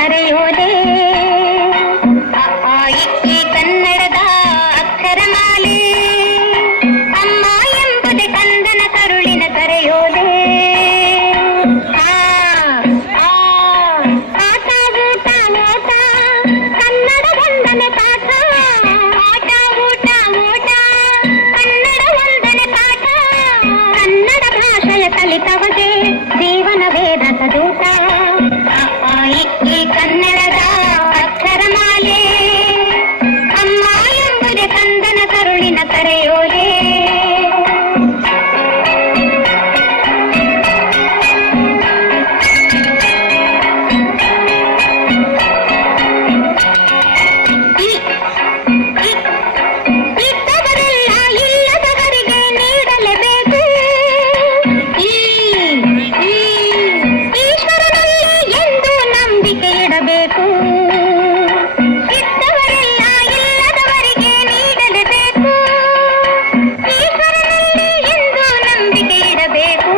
ಕರೆಯೋದೆ ಅ, ಆ, ಇ, ಈ ಕನ್ನಡದ ಅಕ್ಷರಮಾಲೆ ಅಮ್ಮ ಎಂಬುದೇ ಕಂದನ ಕರುಳಿನ ಕರೆಯೋದೆ ಆ, ಆ, ಆಟ ಊಟ ಓಟ ಕನ್ನಡ ಒಂದನೆ ಪಾಠ ಆಟ ಊಟ ಓಟ ಕನ್ನಡ ಒಂದನೆ ಪಾಠ ಕನ್ನಡ ಭಾಷೆಯ ಕಲಿತವಗೆ ಜೀವನ ವೇದದ ದೂತ ಅ, ಆ, ಇ, ಈ ಕನ್ನಡದ ಅಕ್ಷರಮಾಲೆ ಅಮ್ಮ ಎಂಬುದೇ ಕಂದನ ಕರುಳಿನ ಕರೆಯೋದೆ ಇ, ಇ, ಇದ್ದವರೆಲ್ಲ ಇಲ್ಲದವರಿಗೆ ನೀಡಲೇಬೇಕು ಈ, ಈ, ಈಶ್ವರನಲ್ಲಿ ಎಂದು ನಂಬಿಕೆ ಇಡಬೇಕು ಇದ್ದವರೆಲ್ಲ ಇಲ್ಲದವರಿಗೆ ನೀಡಲೇಬೇಕು ಈಶ್ವರನಲ್ಲಿ ಎಂದು ನಂಬಿಕೆ ಇಡಬೇಕು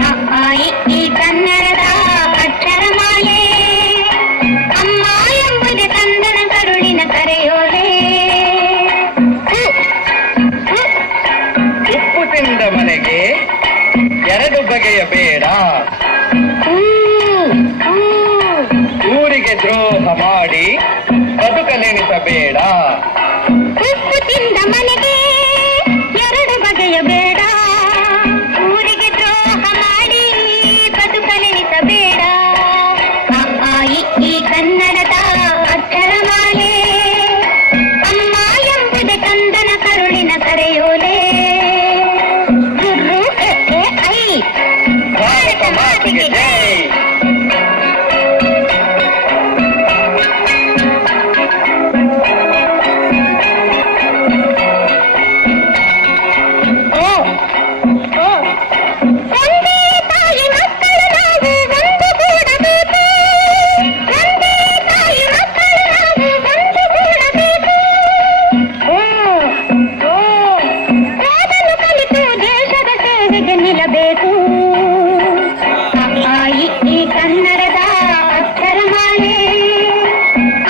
ಅ, ಆ, ಇ, ಈ ಕನ್ನಡದ ಅಕ್ಷರಮಾಲೆ ಅಮ್ಮ ಎಂಬುದೇ ಕಂದನ ಕರುಳಿನ ಕರೆಯೋದೆ ಉ, ಉ, ಉಪ್ಪು ತಿಂದ ಮನೆಗೆ ಎರಡು ಬಗೆಯ ಬೇಡ, ಊ, ಊ. ಊರಿಗೆ ದ್ರೋಹ ಮಾಡಿ ಬದುಕಲೆಣಿಸಬೇಡ. ಉಪ್ಪು ತಿಂದ ಮನೆಗೆ ಎರಡು ಬಗೆಯ ಬೇಡ ಊರಿಗೆ ದ್ರೋಹ ಮಾಡಿ ಬದುಕಲೆನಿಸಬೇಡ ಅ, ಆ, ಇ, ಈ ಕನ್ನಡದ ಅಕ್ಷರಮಾಲೆ ಅಮ್ಮ ಎಂಬುದೇ ಕಂದನ ಕರುಳಿನ ಕರೆಯೋಲೆ ಗುರ್ರು ಎ, ಎ, ಐ ಭಾರತ ಮಾತೆಗೆ ಜೈ. ಓ, ಓ. ಒಂದೇ ತಾಯಿ ಮಕ್ಕಳು ನಾವು ಒಂದು ಕೂಡಬೇಕು ಒಂದೇ ತಾಯಿ ಮಕ್ಕಳು ನಾವು ಒಂದು ಕೂಡಬೇಕು ಓ, ಓ. ಓದಲು ಕಲಿತು ದೇಶದ ಸೇವೆಗೆ ನಿಲ್ಲಬೇಕು ಅ, ಆ, ಇ, ಈ ಕನ್ನಡದ ಅಕ್ಷರಮಾಲೆ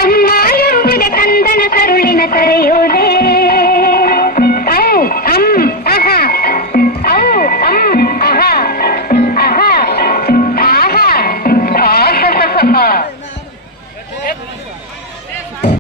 ಅಮ್ಮ ಎಂಬುದೇ ಕಂದನ ಕರುಳಿನ ಕರೆಯೋದೆ ಔ, ಅಂ, ಅಹ ಔ, ಅಂ, ಅಹ ಅಹ ಆಹ ಆಹಾ.